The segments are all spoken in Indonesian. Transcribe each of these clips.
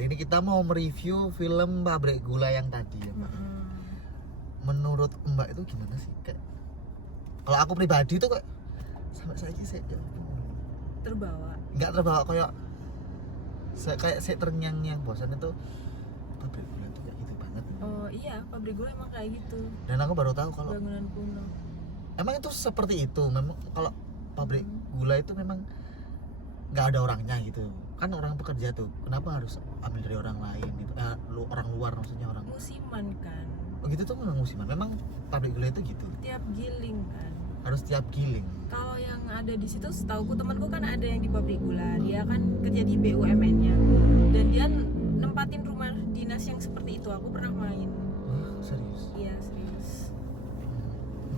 Hari ini kita mau mereview film Pabrik Gula yang tadi ya, Mbak. Menurut Mbak itu gimana sih? Kayak kalau aku pribadi tuh kayak sampai saya sih terbawa. Nggak terbawa kayak saya terngiang-ngiang bosan itu. Pabrik Gula itu kayak gitu banget. Oh iya, Pabrik Gula emang kayak gitu. Dan aku baru tahu kalau Bangunan kuno. emang itu seperti itu. Memang kalau Pabrik Gula itu memang nggak ada orangnya gitu. Kan orang pekerja tuh, kenapa harus ambil dari orang lain gitu? Orang luar maksudnya orang. Musiman kan. Oh gitu tuh memang musiman. Memang Pabrik Gula itu gitu. Tiap giling kan. Harus tiap giling. Kalau yang ada di situ, setauku temanku kan ada yang di Pabrik Gula. Dia kan kerja di BUMN-nya. Dan dia nempatin rumah dinas yang seperti itu. Aku pernah main. Serius? Iya, serius.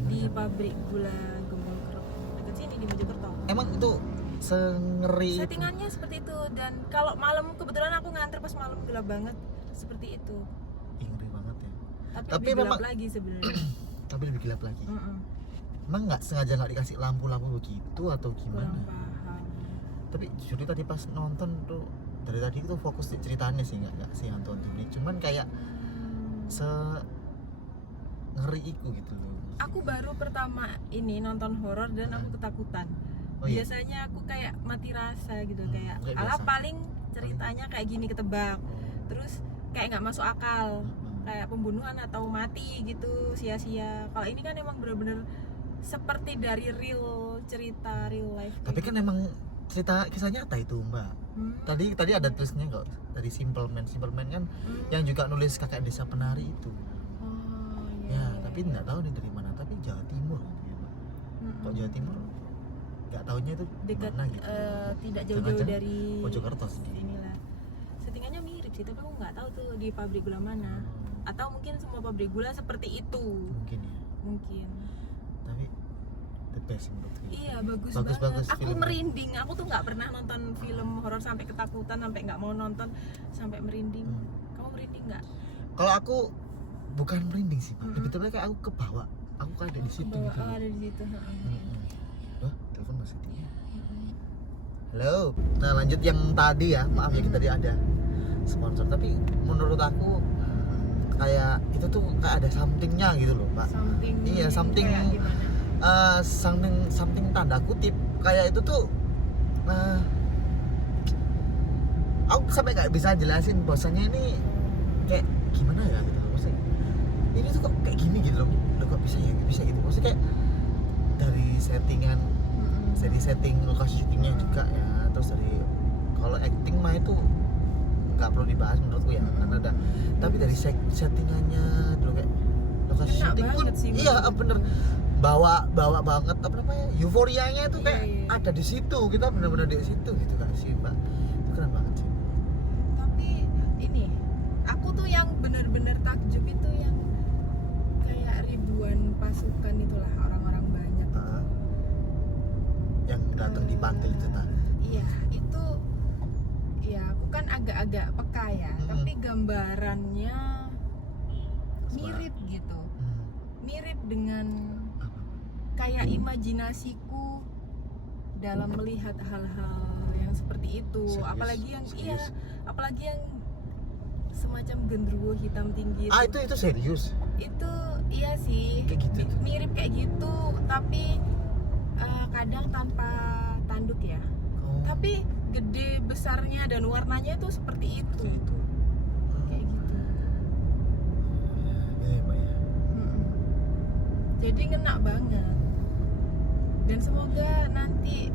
Di Pabrik Gula Gembong Kerep. Dekat sini di Mojokerto. Emang itu sengeri itu? Settingannya seperti itu. Dan kalau malam, kebetulan aku nganter pas malam gelap banget. Seperti itu. Ih, ngeri banget ya. Tapi Tapi lebih memang- gelap lagi sebenarnya. Tapi lebih gelap lagi. Mm-mm. Emang nggak sengaja nggak dikasih lampu-lampu begitu atau gimana? Kurang paham. Tapi jujur tadi pas nonton tuh dari tadi itu fokus di ceritanya sih nggak sih nonton ini. Cuman kayak se ngeri iku gitu loh. Aku baru pertama ini nonton horor dan aku ketakutan. Oh iya. Biasanya aku kayak mati rasa gitu, kayak kayak ala biasa. paling ceritanya kayak gini ketebak. Terus kayak nggak masuk akal. Kayak pembunuhan atau mati gitu sia-sia. Kalau ini kan emang bener-bener seperti dari real cerita real life. Tapi kan emang cerita kisah nyata itu Mbak. Tadi ada tulisnya nggak dari Simple Man kan yang juga nulis Kakek Desa Penari itu. Oh, Ya, tapi nggak tahu nih dari mana. Tapi Jawa Timur katanya, Mbak. Kok Jawa Timur? Nggak tahunya itu dekat mana gitu. tidak jauh-jauh Jangan-jangan dari Mojokerto sendiri. inilah. Settingannya mirip sih, tapi aku nggak tahu tuh di pabrik gula mana. Atau mungkin semua pabrik gula seperti itu. Mungkin ya. Mungkin. Tapi the best menurutku. Iya, bagus Bagus banget. Aku filmnya. merinding. Aku tuh nggak pernah nonton film horor sampai ketakutan, sampai nggak mau nonton sampai merinding. Kamu merinding nggak? Kalau aku bukan merinding sih, Mbak. Lebih tepatnya kayak aku kebawa. Aku kayak ada di situ Bawa gitu. loh. ada di situ. Wah, telepon masih tinggi. Halo. Nah, lanjut yang tadi ya. Maaf ya kita tadi ada sponsor, tapi menurut aku kayak itu tuh kayak ada somethingnya gitu loh, Mbak. Something. Iya, something kayak gimana? something tanda kutip kayak itu tuh aku sampai nggak bisa jelasin bahwasanya ini kayak gimana ya gitu loh. Maksudnya ini tuh kok kayak gini gitu loh. Loh kok bisa ya bisa gitu. Maksudnya kayak dari settingan dari setting lokasi syutingnya juga ya, terus dari kalau acting mah itu nggak perlu dibahas menurutku ya karena ada, tapi dari settingannya dulu kayak lokasi Kena syuting pun banget sih, iya menurutku. bener bawa banget apa namanya euforianya itu kayak Iya. ada di situ, kita benar-benar di situ gitu kan sih Mbak. Itu keren banget sih. Tapi ini aku tuh yang benar-benar takjub itu yang kayak ribuan pasukan itulah, orang-orang banyak gitu. Yang datang di pantai itu tadi. Iya, itu ya aku kan agak-agak peka ya, tapi gambarannya mirip gitu. Mirip dengan kayak imajinasiku dalam melihat hal-hal yang seperti itu. Serius? Apalagi yang Serius? apalagi yang semacam genderuwo hitam tinggi Itu serius. itu iya sih, Kayak gitu tuh. mirip kayak gitu, tapi kadang tanpa tanduk ya, tapi gede besarnya dan warnanya itu seperti itu. Kayak gitu. Iya, Mbak ya. Jadi ngena banget. Dan semoga nanti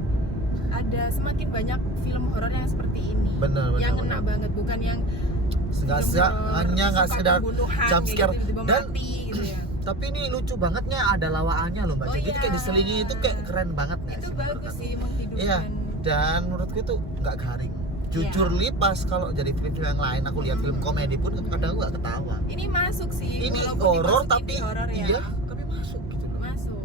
ada semakin banyak film horor yang seperti ini. Benar, yang benar, ngena banget, bukan yang hanya nggak sekedar jump scare dan mati, gitu ya. tapi ini lucu bangetnya ada lawaannya loh Mbak. Oh Jadi iya. kayak diselingi itu kayak keren banget nggak Itu sih menurut bagus aku? sih menghidupkan. Iya, dan menurutku itu nggak garing. Jujur Iya. li pas kalau jadi film-film yang lain aku lihat film komedi pun kadang aku nggak ketawa. Ini masuk sih. Ini walaupun horor dimasukin tapi di horor ya. iya tapi masuk gitu loh. Masuk.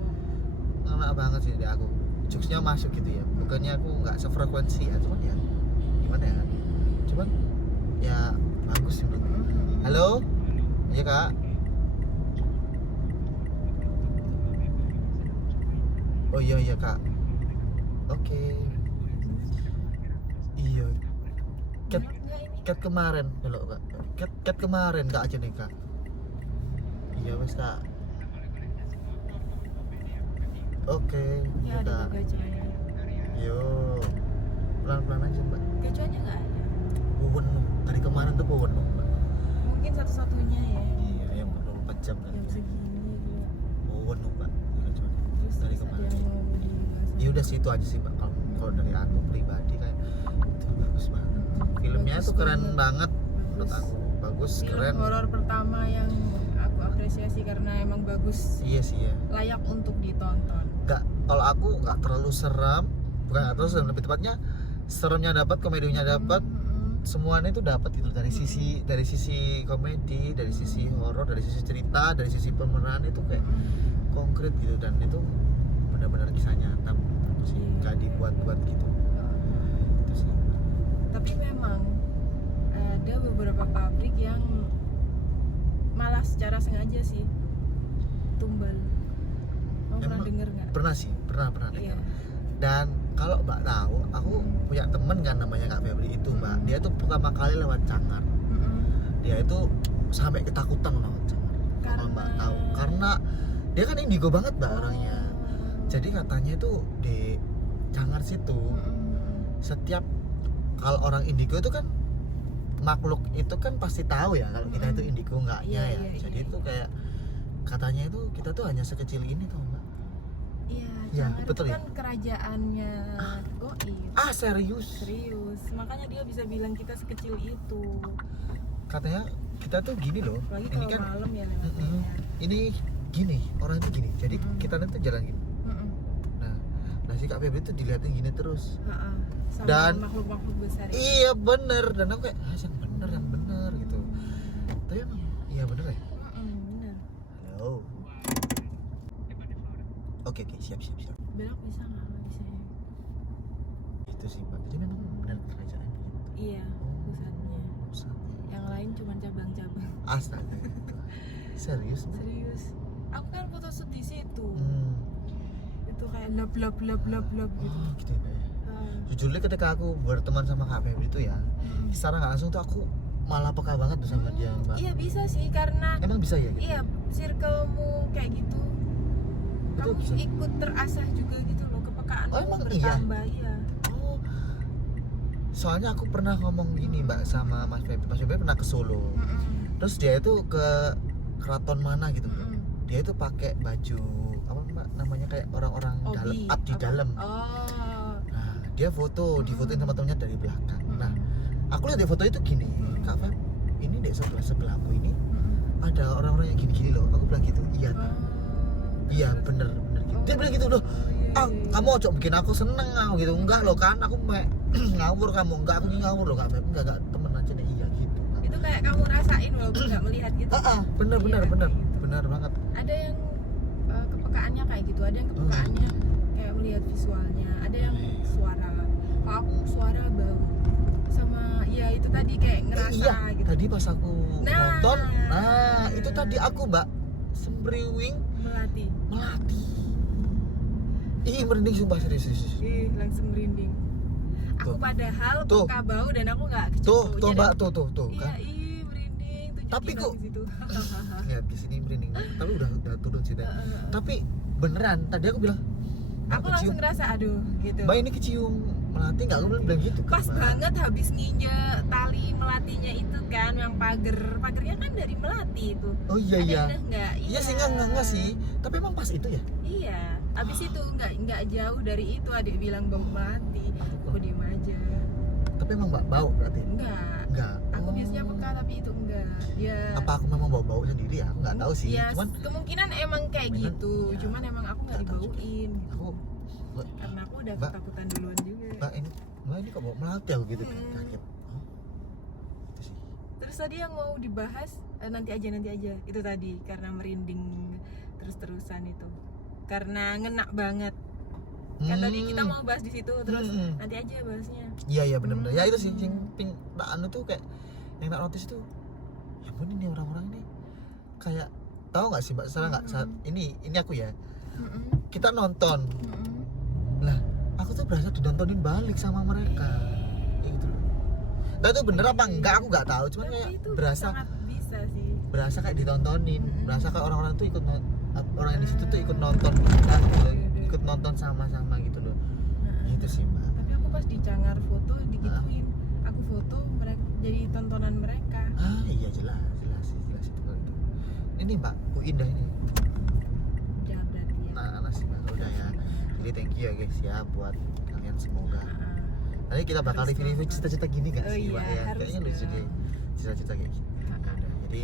Ngena banget sih dari aku. Jokesnya masuk gitu ya. Bukannya aku nggak sefrekuensi ya, cuman ya gimana ya? Cuman ya bagus sih menurutku. Halo? Iya Kak? Oh iya Kak. Oke. Iya. Banyak nggak ini? cat kemarin kalau kak cat kemarin kak aja nih kak. Iya wes kak. Oke, Ya ada kak. gacuannya. Yo, pelan-pelan aja mbak. Gacuannya nggak ada. Puwen dari kemarin tuh puwen mbak. Mungkin satu-satunya ya. Iya, yang 24 jam kan. Jam segini gila. Puwen mbak. Terus Dari ada kemarin. yang mau dipasang. Ya udah sih itu aja sih mbak. Kalau dari aku pribadi kayak itu bagus banget. Filmnya Bagus tuh keren banget menurut Bagus. aku. Bagus, Film keren. horor pertama yang aku apresiasi karena emang bagus, Iya sih ya. layak untuk ditonton. Kalau aku nggak terlalu seram, bukan nggak terlalu seram, lebih tepatnya seremnya dapat, komedinya dapat, semuanya itu dapat gitu dari sisi komedi, dari sisi horor, dari sisi cerita, dari sisi pemeran itu kayak konkret gitu dan itu benar-benar kisah nyata sih, nggak dibuat-buat gitu. Itu sih. Tapi memang ada beberapa pabrik yang malah secara sengaja sih tumbal. Kamu pernah Emang denger nggak? Pernah sih, pernah Iya. dengar. Dan kalau mbak tahu, aku punya temen kan namanya Kak Febri itu mbak. Dia tuh pertama kali lewat Cangar. Dia itu sampai ketakutan lewat Cangar. Kalau mbak tahu, karena dia kan indigo banget mbak orangnya. Jadi katanya itu di Cangar situ setiap kalau orang indigo itu kan makhluk itu kan pasti tahu ya kalau kita itu indigo enggaknya Iya, ya. iya, Jadi iya. itu kayak katanya itu kita tuh hanya sekecil ini tuh mbak. Iya, Ya, Cangar betul itu ya? kan kerajaannya Goib. Ah serius? Serius, makanya dia bisa bilang kita sekecil itu. Katanya kita tuh gini loh. Apalagi Ini kalau kan malam ya Mm-mm. lewatnya. ini gini orang itu gini. Jadi kita nanti jalan gini. Mm-mm. Nah si Kak Febri tuh dilihatin gini terus. Ha-ha. Sama Dan- makhluk-makhluk besar itu. Iya bener dan aku kayak yang bener gitu. Tapi emang iya bener ya. Bener. Halo. Oke siap. Belok bisa nggak? Nggak bisa ya. Itu sih mbak. Jadi memang benar kerajaan gitu. Iya, pusatnya. Pusatnya. Yang lain cuma cabang-cabang. Astaga. Serius mbak? Serius. Aku kan foto shoot di situ. Hmm. Itu kayak lap gitu. Oh gitu ya mbak ya. Ah. Jujurnya ketika aku berteman sama Kak Febri itu ya, secara nggak langsung tuh aku malah peka banget tuh sama dia mbak. Iya bisa sih karena Emang bisa ya? Gitu? iya circlemu kayak gitu. Betul, Kamu bisa. ikut terasah juga gitu loh, kepekaan Oh, emang iya? bertambah iya. Oh, soalnya aku pernah ngomong gini mbak sama Mas Febri. Mas Febri pernah ke Solo. Terus dia itu ke keraton mana gitu. Dia itu pakai baju apa mbak namanya kayak orang-orang dalam Obi, abdi apa? dalam. Oh. Nah dia difotoin sama temennya dari belakang. Nah aku lihat di foto itu gini, Kak Feb, ini dek sebelahku ini ada orang-orang yang gini-gini loh. Aku bilang gitu, iya Kak. Iya bener gitu. Dia bilang gitu loh. Kamu ojo bikin aku seneng gitu. Enggak loh kan, aku ngawur kamu. Enggak, aku ngawur loh Kak Feb. Enggak temen aja deh iya gitu. Itu kayak kamu rasain walaupun nggak melihat gitu. Bener Iya, kayak gitu. bener banget. Ada yang kepekaannya kayak gitu, ada yang kepekaannya kayak melihat visualnya, ada yang suara. Kalau aku suara bau sama ya itu tadi kayak ngerasa Iya, gitu. tadi pas aku Nah. nonton, itu tadi aku mbak sembriwing Melati. Ih merinding sumpah serius. Ih, langsung merinding. Aku Tuh. padahal Tuh. peka bau dan aku nggak Tuh kecipunya mbak, dan- tuh Iya, kan. merinding. Tapi kok- Di situ. Lihat di sini merinding banget. Tapi udah turun sih. Tapi beneran tadi aku bilang, Aku langsung ngerasa aduh gitu. Mbak ini kecium melati nggak? Aku bilang gitu kan. Pas Mbak. banget habis nginjek tali melatinya itu kan yang pagernya kan dari melati itu. Oh iya Ada iya. yang enggak? Iya sih enggak sih. Tapi emang pas itu ya. Iya. Habis itu enggak jauh dari itu adik bilang bau melati. Aku diem aja. Tapi emang mbak bau berarti. Enggak. Aku biasanya peka tapi itu enggak. Dia Apa aku memang bau sendiri ya? Aku nggak tahu sih. Ya, Cuman kemungkinan emang kayak Bener, gitu. ya, Cuman emang aku nggak nggak tahu juga. dibauin. aku Karena aku udah Mbak. ketakutan duluan juga. Mbak ini kok bau melati aku gitu kan kaget. Oh, itu sih. Terus tadi yang mau dibahas nanti aja itu tadi karena merinding terus-terusan itu karena ngena banget kan tadi kita mau bahas di situ terus nanti aja bahasnya. Iya benar-benar ya itu sih yang ping tak anu tuh kayak yang tak notice itu ya ampun ini orang-orang ini kayak tahu nggak sih mbak salah nggak saat ini aku ya kita nonton lah aku tuh berasa ditontonin balik sama mereka kayak gitu loh. Nah, itu bener apa enggak aku nggak tahu, cuman Tapi kayak itu berasa sangat bisa sih. berasa kayak ditontonin, Mm-mm. berasa kayak orang-orang tuh ikut orang yang di situ tuh ikut nonton kita gitu loh, ikut nonton sama-sama gitu loh. Gitu sih mbak. Tapi aku pas di Cangar foto digituin. Aku foto mereka jadi tontonan mereka. Iya jelas itu kalau itu. Ini mbak, Bu Indah ini. Udah berarti ya. Nah sih mbak, udah ya. Jadi thank you ya guys ya buat kalian semoga. Nanti kita bakal Harus review nonton. cerita-cerita gini gak Oh sih iya, mbak ya? harus Kayaknya lucu dong. deh cerita-cerita kayak gini. Udah, jadi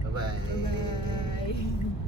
bye bye. Bye.